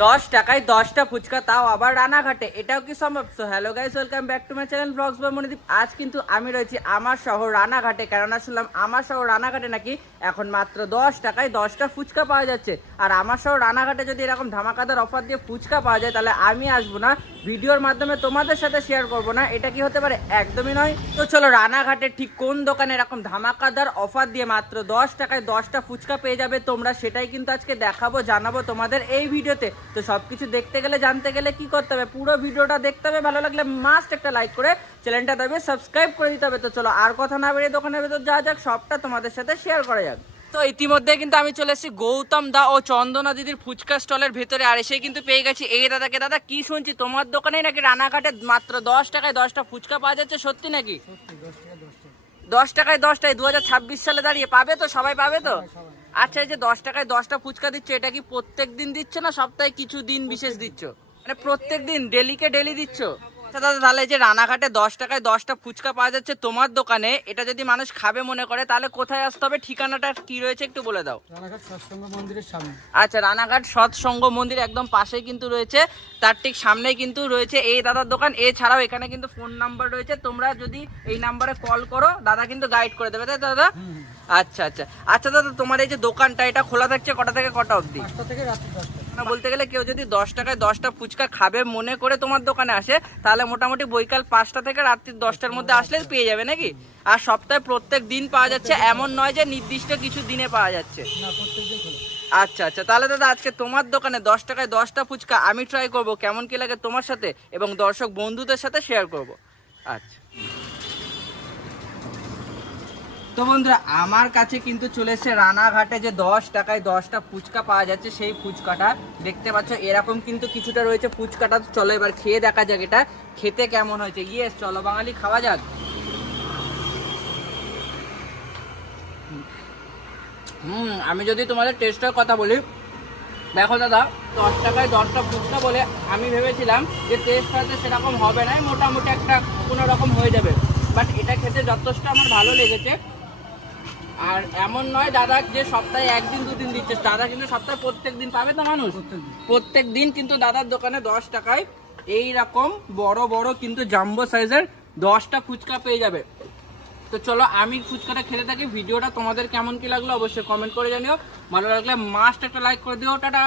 10 টাকায় 10টা ফুচকা, তাও আবার রানাঘাটে, এটাও কি সম্ভব? So hello guys, welcome back to my channel blogs by Monidip. আজ কিন্তু আমি রয়েছি আমার শহর রানাঘাটে, কেননা শুনলাম আমার শহর রানাঘাটে নাকি এখন মাত্র 10 টাকায় 10টা ফুচকা পাওয়া যাচ্ছে। আর আমার শহর রানাঘাটে যদি এরকম ধামাকাদার অফার দিয়ে ফুচকা পাওয়া যায়, তাহলে আমি আসবো না, ভিডিওর মাধ্যমে তোমাদের সাথে শেয়ার করবো না? এটা কি হতে পারে? একদমই নয়। তো চলো, রানাঘাটে ঠিক কোন দোকানে এরকম ধামাকাদার অফার দিয়ে মাত্র 10 টাকায় 10টা ফুচকা পেয়ে যাবে তোমরা, সেটাই কিন্তু আজকে দেখাবো, জানাবো তোমাদের এই ভিডিওতে। তো সবকিছু দেখতে গেলে, জানতে গেলে কি করতে হবে? পুরো ভিডিওটা দেখতে হবে, ভালো লাগলে মাস্ট একটা লাইক করে চ্যানেলটা দেবে সাবস্ক্রাইব করে দিতে হবে। তো চলো আর কথা না বেরিয়ে দোকানের ভেতর যা যাক, সবটা তোমাদের সাথে শেয়ার করা যাক। তো ইতিমধ্যে কিন্তু আমি চলে এসেছি গৌতম দা ও চন্দনা দিদির ফুচকা স্টলের ভেতরে, আর এসে কিন্তু পেয়ে গেছি এই দাদাকে। দাদা, কি শুনছি তোমার দোকানেই নাকি রানাঘাটে মাত্র 10 টাকায় 10টা ফুচকা পাওয়া যাচ্ছে, সত্যি নাকি? 10 টাকায় 10টায় 2026 সালে দাঁড়িয়ে পাবে তো? সবাই পাবে তো? আচ্ছা, এই যে 10 টাকায় 10টা ফুচকা দিচ্ছ, এটা কি প্রত্যেক দিন দিচ্ছ না সপ্তাহে কিছু দিন বিশেষ দিচ্ছ? মানে প্রত্যেক দিন ডেলিকে ডেলি দিচ্ছ? আচ্ছা দাদা, তাহলে এই যে রানাঘাটে 10 টাকায় 10টা ফুচকা পাওয়া যাচ্ছে তোমার দোকানে, এটা যদি মানুষ খাবে মনে করে, তাহলে কোথায় আসতে হবে? ঠিকানাটা কি রয়েছে একটু বলে দাও। রানাঘাট সৎসঙ্গ মন্দিরের সামনে। আচ্ছা, রানাঘাট সৎসঙ্গ মন্দির একদম পাশেই কিন্তু রয়েছে, তার ঠিক সামনেই কিন্তু রয়েছে এই দাদার দোকান। এছাড়াও এখানে কিন্তু ফোন নাম্বার রয়েছে, তোমরা যদি এই নাম্বারে কল করো, দাদা কিন্তু গাইড করে দেবে, তাই তো দাদা? আচ্ছা আচ্ছা আচ্ছা দাদা, তোমার এই যে দোকানটা, এটা খোলা থাকছে কটা থেকে কটা অবধি? 5টা থেকে রাত্রি 10টা। না, বলতে গেলে কেউ যদি 10 টাকায় 10টা ফুচকা খাবে মনে করে তোমার দোকানে আসে, তাহলে মোটামুটি বৈকাল 5টা থেকে রাত্রি 10টার মধ্যে আসলে পেয়ে যাবে নাকি? আর সপ্তাহে প্রত্যেক দিন পাওয়া যাচ্ছে, এমন নয় যে নির্দিষ্ট কিছু দিনে পাওয়া যাচ্ছে। না, প্রত্যেকদিন খোলা। আচ্ছা আচ্ছা, তাহলে দাদা আজকে তোমার দোকানে 10 টাকায় 10টা ফুচকা আমি ট্রাই করব, কেমন কি লাগে তোমার সাথে এবং দর্শক বন্ধুদের সাথে শেয়ার করব। আচ্ছা, তো বন্ধুরা, আমার কাছে কিন্তু চলে এসেছে রানাঘাটে যে 10 টাকায় 10টা ফুচকা পাওয়া যাচ্ছে, সেই ফুচকাটা দেখতে পাচ্ছ, এরকম কিন্তু কিছুটা রয়েছে ফুচকাটা। তো চলো এবার খেয়ে দেখা যাক এটা খেতে কেমন হয়েছে। ইয়েস, চলো বাঙালি, খাওয়া যাক। আমি যদি তোমাদের টেস্টের কথা বলি, দেখো দাদা, 10 টাকায় 10টা ফুচকা বলে আমি ভেবেছিলাম যে টেস্ট হয়তো সেরকম হবে না, মোটামুটি একটা কোনো রকম হয়ে যাবে, বাট এটা খেতে যথেষ্ট আমার ভালো লেগেছে। আর এমন নয় দাদা যে সপ্তাহে একদিন দুদিন দিচ্ছে, দাদা কিন্তু সপ্তাহে প্রত্যেক দিন পাবে তো মানুষ, প্রত্যেক দিন কিন্তু দাদার দোকানে 10 টাকায় এই রকম বড় বড় কিন্তু জাম্বো সাইজের 10টা ফুচকা পেয়ে যাবে। তো চলো আমি ফুচকাটা খেতে থাকি, ভিডিওটা তোমাদের কেমন কি লাগলো অবশ্যই কমেন্ট করে জানিও, ভালো লাগলে মাস্ট একটা লাইক করে দিও। টাটা।